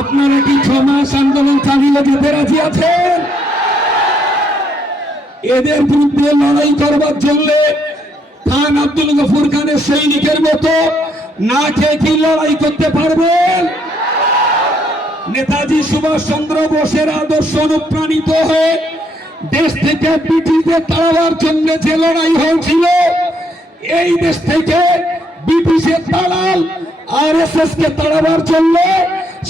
আপনারা কি 6 মাস আন্দোলন চালিয়ে যেতে রাজি আছেন? এদের বিরুদ্ধে লড়াই করবার জন্য খান আব্দুল গফুর খানের সৈনিকের মতো না খেয়ে কি লড়াই করতে পারবেন? নেতাজি সুভাষ চন্দ্র বোসের আদর্শ অনুপ্রাণিত হয়ে দেশ থেকে ব্রিটিশদের তাড়াবার জন্য যে লড়াই হয়েছিল, এই দেশ থেকে ব্রিটিশের দালাল আরএসএস কে তাড়াবার জন্য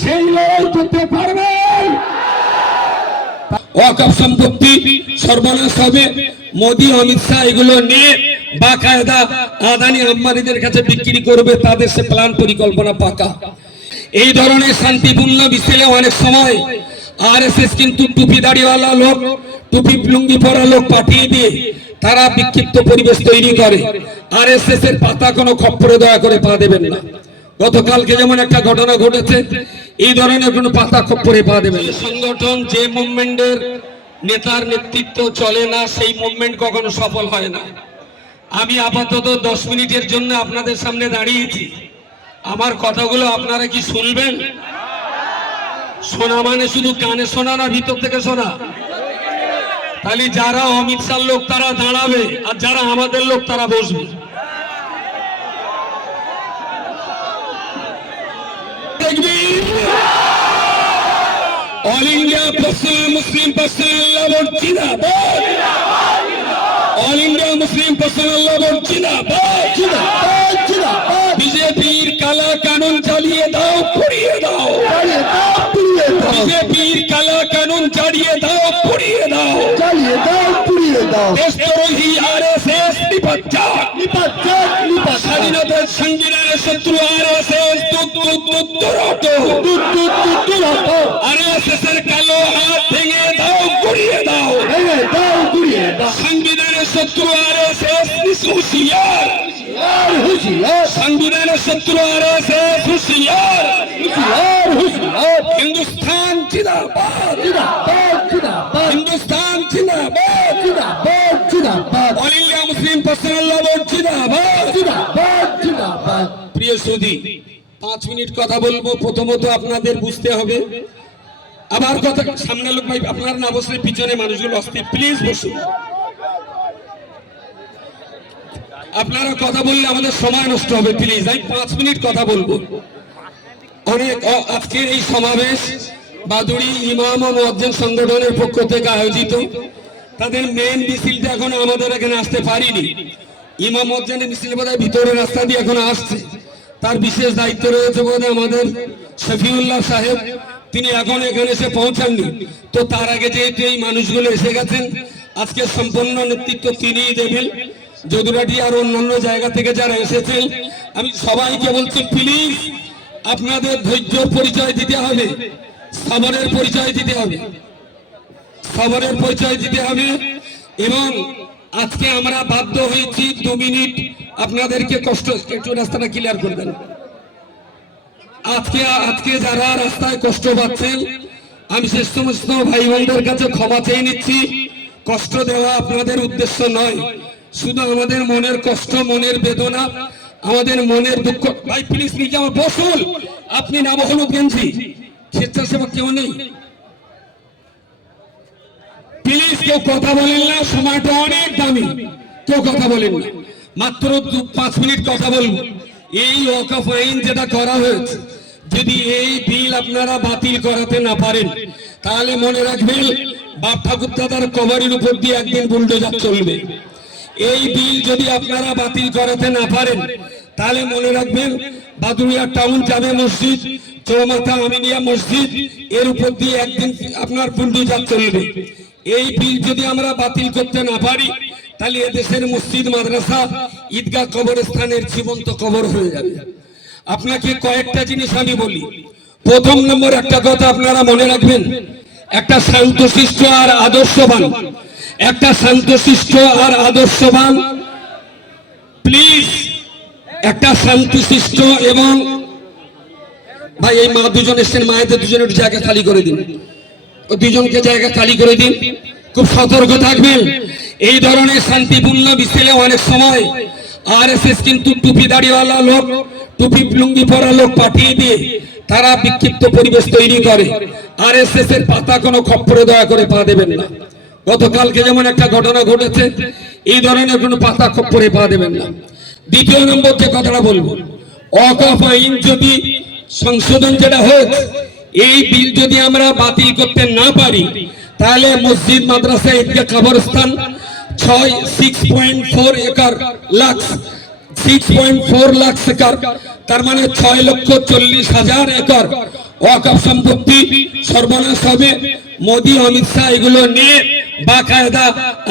সেই লড়াই করতে পারবেন? ওয়াকফ সম্পত্তি সর্বনাশ হবে, মোদি অমিত শাহ এগুলো নিয়ে বাকায়দা আদানি আম্বানিদের কাছে বিক্রি করবে, তাদের সে প্ল্যান পরিকল্পনা পাকা। এই ধরনের শান্তিপূর্ণ মিছিলে অনেক সময় আরএসএস কিন্তু টুপি দাড়িওয়ালা লোক, টুপি লুঙ্গি পরা লোক পাঠিয়ে দিয়ে তারা বিক্ষিপ্ত পরিবেশ তৈরি করে। আরএসএস এর পাতা কোনো খপ্পরে দয়া করে পা দেবেন না। গতকালকে যেমন একটা ঘটনা ঘটেছে, এই ধরনের কোনো পাতা খপ্পরে পা দেবেন না। সংগঠন যে মুভমেন্টের নেতার নেতৃত্ব চলে না, সেই মুভমেন্ট কখনো সফল হয় না। আমি আপাতত 10 মিনিটের জন্য আপনাদের সামনে দাঁড়িয়েছি। আমার কথাগুলো আপনারা কি শুনবেন? শোনা মানে শুধু কানে শোনা না, ভিতর থেকে শোনা? তাহলে যারা অমিত শাহ লোক তারা দাঁড়াবে, আর যারা আমাদের লোক তারা বসবে। All India Muslim Personal Board জিন্দাবাদ, All India Muslim Personal Board জিন্দাবাদ, বিজেপির কালা কানুন চালিয়ে দাও, পুড়িয়ে দাও, বিজেপির কালা কানুন চালিয়ে দাও, পুড়িয়ে দাও, দেশদ্রোহী আরএসএস নিপাত, স্বাধীনতার সংবিধানের শত্রু আরএসএস আরএসএস এর কালো হাত ভেঙে দাও, গুড়িয়ে দাও, সংবিধানের শত্রু আরএসএস হুঁশিয়ার, সংবিধানের শত্রু আরএসএস হুঁশিয়ার, হিন্দুস্তান জিন্দাবাদ, হিন্দুস্তান জিন্দাবাদ, অল ইন্ডিয়া মুসলিম পার্সোনাল ল বোর্ড জিন্দাবাদ। প্রিয় সুধী, 5 মিনিট কথা বলবো। প্রথমত আপনাদের বুঝতে হবে, আবার কথা সামনে লোক ভাই আপনারা না বসলে পিছনে মানুষগুলো অস্থির, প্লিজ বসুন। আপনারা কথা বললে আমাদের সময় নষ্ট হবে, প্লিজ। আমি 5 মিনিট কথা বলবো। অনেক আজকের এই সমাবেশ বাদুড়ি ইমাম ও মুয়াজ্জিন সংগঠনের পক্ষ থেকে আয়োজিত। তাদের মেন মিছিলটা এখন আমাদের এখানে আসতে পারিনি। ইমাম মুয়াজ্জিনের মিছিল বোধহয় ভিতরের রাস্তা দিয়ে এখন আসছে। তার বিশেষ দায়িত্ব রয়েছে বোধহয় আমাদের শফিউল্লাহ সাহেব, তিনি এখন এখানে এসে পৌঁছাননি। তো তার আগে যেহেতু এই মানুষগুলো এসে গেছেন, আজকে সম্পূর্ণ নেতৃত্ব তিনিই দেবেন। যদুরাটি আর অন্যান্য জায়গা থেকে যারা এসেছেন, আমি সবাইকে বলছি প্লিজ আপনাদের ধৈর্যের পরিচয় দিতে হবে, সবরের পরিচয় দিতে হবে, সবরের পরিচয় দিতে হবে। এবং আজকে আমরা বাধ্য হয়েছি 2 মিনিট আপনাদেরকে কষ্ট, একটু রাস্তাটা ক্লিয়ার করে দেন। আজকে যারা রাস্তায় কষ্ট পাচ্ছেন, আমি সে সমস্ত ভাই বোনদের কাছে ক্ষমা চেয়ে নিচ্ছি। কষ্ট দেওয়া আপনাদের উদ্দেশ্য নয়, শুধু আমাদের মনের কষ্ট, মনের বেদনা, আমাদের মনের দুঃখ। ভাই প্লিজ নিজে আমার বসুন, আপনি নাম হলুদ গেঞ্জি, স্বেচ্ছাসেবক কেউ নেই, প্লিজ কেউ কথা বলেন না, সময়টা অনেক দামি, কেউ কথা বলেন না। মাত্র 5 মিনিট কথা বলবো। এই ওয়াকফ আইন যেটা করা হয়েছে, যদি এই বিল আপনারা বাতিল করাতে না পারেন, তাহলে মনে রাখবেন বাপ ঠাকুর দাদার কবরের উপর দিয়ে একদিন বুলডোজার চলবে। এই বিল যদি আপনারা বাতিল করাতে না পারেন, তাহলে মনে রাখবেন বাদুড়িয়া টাউন জামে মসজিদ, চৌমাথা আমিনিয়া মসজিদ, এর উপর দিয়ে একদিন আপনার বুলডোজার চলবে। এই বিল যদি আমরা বাতিল করতে না পারি, তাহলে এদেশের মসজিদ, মাদ্রাসা, ঈদগাহ, কবরস্থানের জীবন্ত কবর হয়ে যাবে। আপনাকে কয়েকটা জিনিস আমি বলি। প্রথম নম্বর একটা কথা আপনারা মনে রাখবেন, একটা শান্তশিষ্ট আর আদর্শবান, একটা শান্তশিষ্ট আর আদর্শবান, প্লিজ একটা শান্তশিষ্ট এবং ভাই এই মা দুজন এসছেন, মায়েদের দুজনের জায়গা খালি করে দিন, ও দুজনকে জায়গা খালি করে দিন। খুব সতর্ক থাকবেন। এই ধরনের শান্তিপূর্ণ মিছিলে অনেক সময় আরএসএস কিন্তু টুপি দাড়িওয়ালা লোক, টুপি লুঙ্গি পরা লোক পাঠিয়ে দিয়ে তারা বিক্ষিপ্ত পরিবেশ তৈরি করে। আরএসএস এর পাতা কোনো খপ্পরে দয়া করে পা দেবেন না। গতকালকে যেমন একটা ঘটনা ঘটেছে, এই ধরনের কোনো পাতা খপ্পরে পা দেবেন না। দ্বিতীয় নম্বর যে কথাটা বলবো, ওয়াকফ আইন যদি সংশোধন যেটা হয়েছে, এই বিল যদি আমরা বাতিল করতে না পারি, তাহলে মসজিদ, মাদ্রাসা, ঈদগাহ, কবরস্থান 6.4 একর 6.4 লাখ একর, তার মানে 6,40,000 একর ওয়াকফ সম্পত্তি সর্বনাশ হবে। মোদি, অমিত শাহ এগুলো নিয়ে বাকায়দা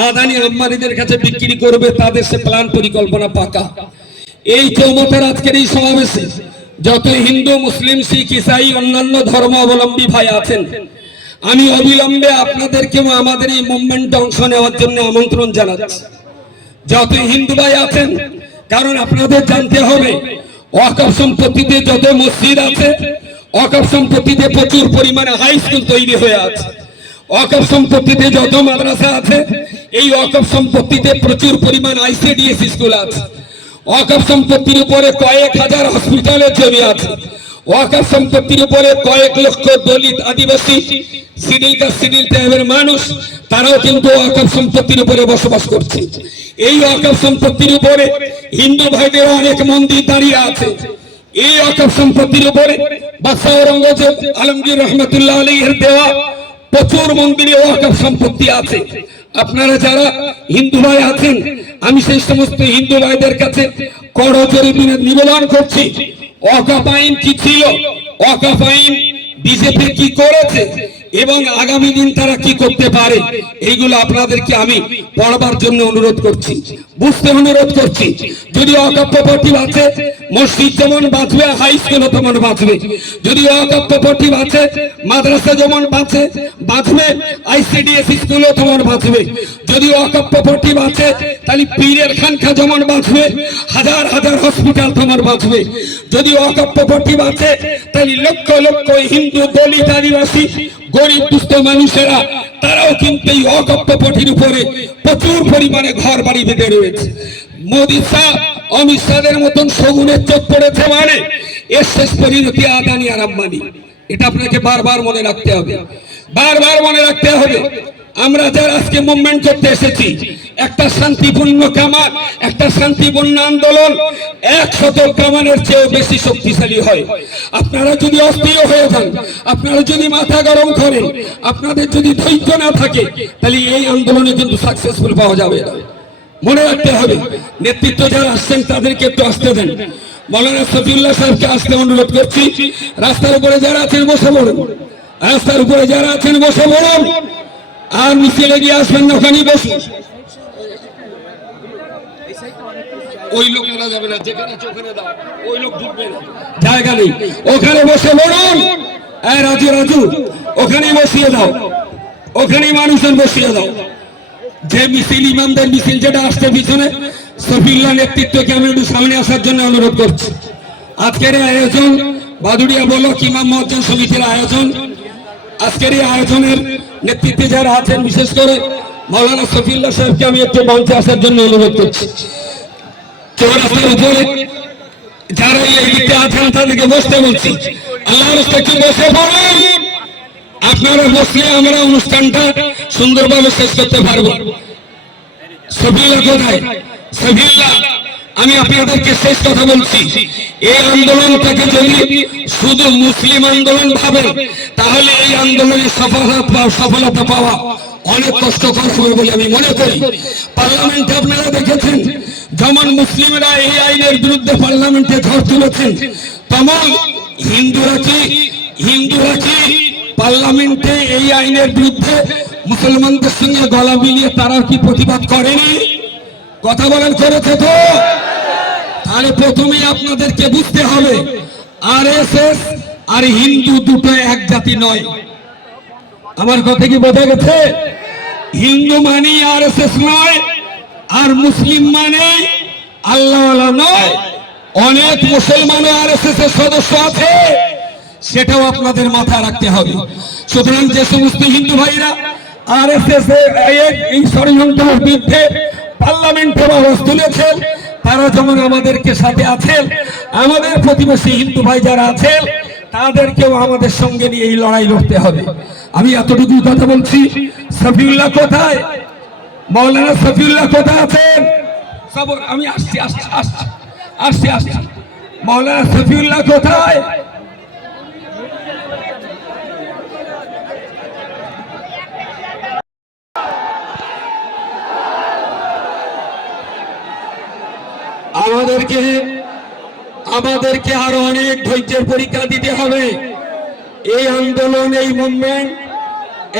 আদানি আম্বানিদের কাছে বিক্রি করবে, তাদের সে প্ল্যান পরিকল্পনা পাকা। এই চৌমতের আজকের এই সমাবেশে যত হিন্দু, মুসলিম, শিখ, ইসাই, অন্যান্য ধর্ম অবলম্বী ভাই আছেন, আমি অবিলম্বে আপনাদেরকেও আমাদের এই মুভমেন্টে অংশ নেওয়ার জন্য আমন্ত্রণ জানাচ্ছি। যত হিন্দু ভাই আছেন, কারণ আপনাদের জানতে হবে ওয়াকফ সম্পত্তিতে যত মসজিদ আছে, ওয়াকফ সম্পত্তিতে প্রচুর পরিমাণে হাই স্কুল তৈরি হয়ে আছে। ওয়াকফ সম্পত্তিতে যত মাদ্রাসা আছে, এই ওয়াকফ সম্পত্তিতে প্রচুর পরিমাণ আইসিডিএস স্কুল আছে। ওয়াকফ সম্পত্তির উপরে কয়েক হাজার হসপিটালের জমি আছে। ওয়াকফ সম্পত্তির উপরে কয়েক লক্ষ দলিত, আদিবাসী, সিডিল কাস্ট, সিডিল ট্রাইবের মানুষ, তারাও কিন্তু ওয়াকফ সম্পত্তির উপরে বসবাস করছে। এই ওয়াকফ সম্পত্তির উপরে হিন্দু ভাইদের অনেক মন্দির দাঁড়িয়ে আছে। এই ওয়াকফ সম্পত্তির উপরে বাদশাহ ঔরঙ্গজেব আলমগীর রহমতুল্লাহ আলাইহির দেওয়া প্রচুর মন্দিরে ওয়াকফ সম্পত্তি আছে। আপনারা যারা হিন্দু ভাই আছেন, আমি সেই সমস্ত হিন্দু ভাইদের কাছে করজোরে নিবেদন করছি, ওয়াকফ আইন কি ছিল, ওয়াকফ আইন বিজেপি কি করেছে এবং আগামী দিন তারা কি করতে পারে, এইগুলো আপনাদেরকে আমি পড়বার জন্য অনুরোধ করছি, বুঝতে অনুরোধ করছি। যদি ওয়াকফ প্রপার্টি আছে, মসজিদ যেমন বাঁচবে, হাই স্কুলও তেমন বাঁচবে। যদি ওয়াকফ প্রপার্টি আছে, মাদ্রাসা যেমন বাঁচবে, আইসিডিএস স্কুলও তেমন বাঁচবে। যদি ওয়াকফ প্রপার্টি আছে, তাহলে পীরের খানকা যেমন বাঁচবে, হাজার হাজার হসপিটাল তেমন বাঁচবে। যদি ওয়াকফ প্রপার্টি আছে, তাহলে লক্ষ লক্ষ হিন্দু, দলিত, আদিবাসী, গরিব দুস্থ মানুষেরা তারাও কিন্তু এই ওয়াকফ প্রপার্টির উপরে প্রচুর পরিমাণে ঘর বাড়ি বেঁধে রয়েছে। মোদি শাহ, অমিত শাহের মতন শগুনের চোখ পড়েছে, মানে এর শেষ পরিণতি আদানি আর আম্বানি। এটা আপনাকে বারবার মনে রাখতে হবে, বারবার মনে রাখতে হবে। আমরা যারা আজকে মুভমেন্ট করতে এসেছি, একটা শান্তিপূর্ণ কামান, একটা শান্তিপূর্ণ আন্দোলন 100 কামানের চেয়েও বেশি শক্তিশালী হয়। আপনারা যদি অস্থির হয়ে যান, আপনারা যদি মাথা গরম করেন, আপনাদের যদি ধৈর্য না থাকে, তাহলে এই আন্দোলনে কিন্তু সাকসেসফুল পাওয়া যাবে না। মনে রাখতে হবে, নেতৃত্ব যারা আসছেন তাদেরকে একটু আসতে দেন। মৌলানা শফিউল্লাহ সাহেবকে আসতে অনুরোধ করছি। রাস্তার উপরে যারা আছেন বসে পড়ুন, রাস্তার উপরে যারা আছেন বসে পড়ুন, আর মিছিলে গিয়ে আসবেন না, ওখানেই বসুন। ওই লোকেরা যাবে না, যেখানে ওখানে দাও, ওই লোক ঢুকবে না, জায়গা নেই, ওখানে বসে পড়ুন। রাজু রাজু ওখানেই বসিয়ে দাও, ওখানেই মানুষজন বসিয়ে দাও। যে মিছিল, ইমামদের মিছিল যেটা আসছে পিছনে, শফিউল্লাহ নেতৃত্বকে আমি একটু সামনে আসার জন্য অনুরোধ করছি। আজকের এই আয়োজন বাদুড়িয়া ব্লক ইমাম মুয়াজ্জিন সমিতির আয়োজন। আজকের এই আয়োজনের নেতৃত্বে যারা আছেন, বিশেষ করে মৌলানা শফিউল্লাহ সাহেবকে আমি একটু মঞ্চে আসার জন্য অনুরোধ করছি। চৌরাস্তার উপরে যারা এই দিকে আছেন তাদেরকে বসতে বলছি, আল্লাহর রাস্তায় বসে পড়ুন। আপনারা বসলে আমরা অনুষ্ঠানটা সুন্দরভাবে শেষ করতে পারবো। শফিউল্লাহ কোথায়? শফিউল্লাহ, আমি আপনাদেরকে শেষ কথা বলছি, এই আন্দোলনটাকে যদি শুধু মুসলিম আন্দোলন ভাবেন, তাহলে এই আন্দোলনের সফলতা পাওয়া অনেক কষ্টকর হবে বলে আমি মনে করি। পার্লামেন্টে আপনারা দেখেছেন, যেমন মুসলিমরা এই আইনের বিরুদ্ধে পার্লামেন্টে ঝড় তুলেছেন, তেমন হিন্দুরা কি পার্লামেন্টে এই আইনের বিরুদ্ধে মুসলমানদের সঙ্গে গলা মিলিয়ে তারা কি প্রতিবাদ করেনি? কথা বলেন, করেছে তো? তাহলে প্রথমেই আপনাদেরকে বুঝতে হবে, আরএসএস আর হিন্দু দুটো এক জাতি নয়। আমার কথা কি বোঝা গেছে? হিন্দু মানে আরএসএস নয়, আর মুসলিম মানে আল্লাহওয়ালা নয়। অনেক মুসলমান আরএসএস এর সদস্য আছে, সেটাও আপনাদের মাথায় রাখতে হবে। সুতরাং যে সমস্ত হিন্দু ভাইরা আরএসএস এই ষড়যন্ত্রের বিরুদ্ধে পার্লামেন্টে আওয়াজ তুলেছেন, তারা যেমন আমাদেরকে সাথে আছেন, আমাদের প্রতিবেশী হিন্দু ভাই যারা আছেন তাদেরকেও আমাদের সঙ্গে নিয়ে এই লড়াই লড়তে হবে। আমি এতটুকু কথা বলছি। সফিউল্লাহ কোথায়? মাওলানা সফিউল্লাহ কোথায় আছেন? সবর, আমি আসছি আসছি আসছি আসছি আসছি। মাওলানা সফিউল্লাহ কোথায়? আমাদেরকে আরো অনেক ধৈর্যের পরীক্ষা দিতে হবে। এই আন্দোলন, এই মুভমেন্ট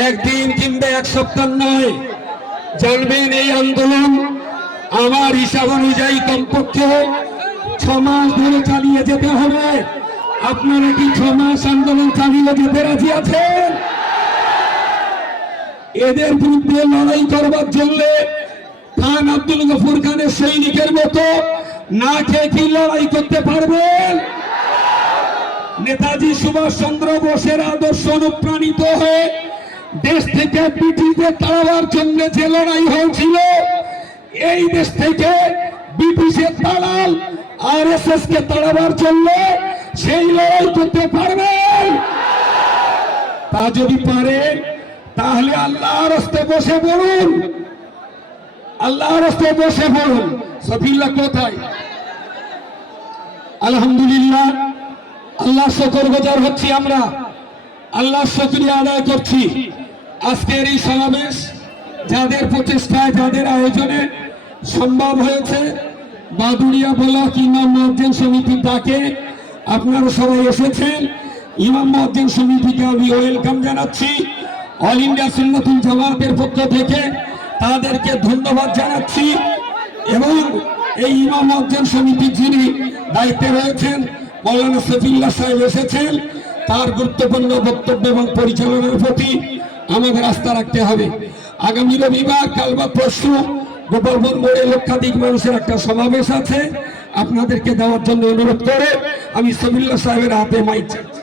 একদিন কিংবা এক সপ্তাহ নয়। জানবেন এই আন্দোলন আমার হিসাব অনুযায়ী কমপক্ষে 6 মাস ধরে চালিয়ে যেতে হবে। আপনারা কি 6 মাস আন্দোলন চালিয়ে যেতে রাজি আছেন? এদের বিরুদ্ধে লড়াই করবার জন্য খান আব্দুল গফুর খানের সৈনিকের মতো না খেয়ে কি লড়াই করতে পারবেন? নেতাজি সুভাষ চন্দ্র বোসের আদর্শ অনুপ্রাণিত হয়ে দেশ থেকে ব্রিটিশদের তাড়াবার জন্য যে লড়াই হয়েছিল, এই দেশ থেকে ব্রিটিশের দালাল আরএসএস কে তাড়াবার জন্য সেই লড়াই করতে পারবেন? তা যদি পারেন তাহলে আল্লাহর রাস্তায় বসে পড়ুন, আল্লাহর রাস্তায় বসে পড়ুন। সফিউল্লাহ কোথায়? আলহামদুলিল্লাহ, আল্লাহ শুকরগুজার হচ্ছি, আমরা আল্লাহ শুকরিয়া আদায় করছি। আজকের এই সমাবেশ যাদের প্রচেষ্টায়, যাদের আয়োজনে সম্ভব হয়েছে, বাদুড়িয়া ব্লক ইমাম মুয়াজ্জিন সমিতি ডাকে আপনারা সবাই এসেছেন। ইমাম মুয়াজ্জিন সমিতিকে আমি ওয়েলকাম জানাচ্ছি। অল ইন্ডিয়া সুন্নাতুল জামাতের পক্ষ থেকে তাদেরকে ধন্যবাদ জানাচ্ছি। এবং এই ইমাম মুয়াজ্জিন সমিতি যিনি দায়িত্বে রয়েছেন মাওলানা সফিউল্লাহ সাহেব এসেছেন, তার গুরুত্বপূর্ণ বক্তব্য এবং পরিচালনার প্রতি আমাদের আস্থা রাখতে হবে। আগামী রবিবার, কাল বা পরশু গোপালপুর মোড়ে লক্ষাধিক মানুষের একটা সমাবেশ আছে, আপনাদেরকে দেওয়ার জন্য অনুরোধ করে আমি সফিউল্লাহ সাহেবের হাতে মাইক চাচ্ছি।